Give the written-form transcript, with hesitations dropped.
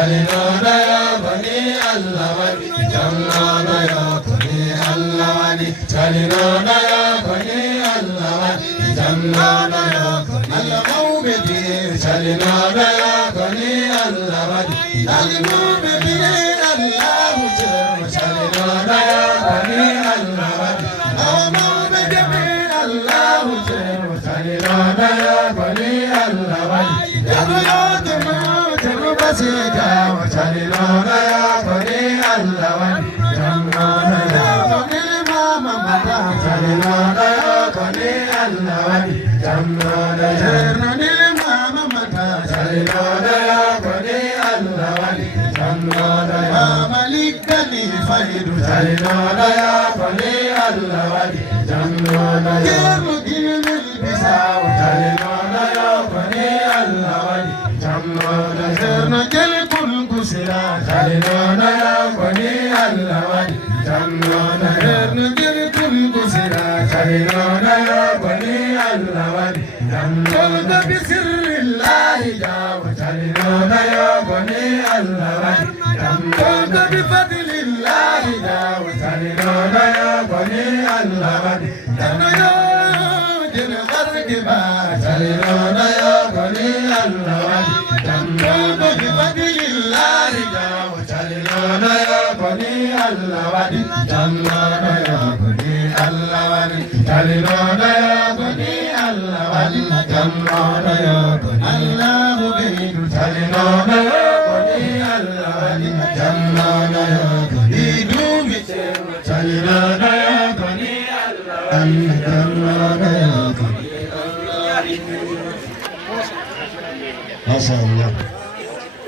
Chalinoda ya bani Allah wani Jamnoda ya bani Allah wani Chalinoda ya bani Allah wani Jamnoda ya bani Allah mawbidi Chalinoda ya bani Allah wani Allah mawbidi Allah hujja Chalinoda ya bani Allah wani Allah mawbidi Allah hujja Chalinoda ya bani Allah wani Basika wa Chalinoda ya bani Allah wani Jamnoda ya bani mama mata Chalinoda ya bani Allah wani Jamnoda ya bani mama mata Chalinoda ya bani Allah wani Jamnoda ya Malik Gani Faidu Chalinoda ya bani Allah wani Jamnoda ya Mudin Bisaw Chalinoda ya bani Allah wani Jamnoda ya Najal Kul Kusira Chalinoda ya bani Allah wani Jamnoda ya Najal Kul Kusira Chalinoda ya bani Allah wani Jamnoda bi sirrillahi jawa Chalinoda ya bani Allah wani Jamnoda bi fadlillahi jawa Chalinoda ya bani Allah wani Jamnoda jil gharqi ba Chalinoda ya bani Allah wani Jamnoda bi fadlillahi jawa Chalinoda ya bani Allah wani Jamnoda ya bani Allah wani Chalinoda ya bani Allah wani Jamnoda ya bani Allahu gaidu Chalinoda ya bani Allah wani Jamnoda ya bani dumi Chalinoda ya bani Allah wani Jamnoda ya bani Allah. Masya Allah.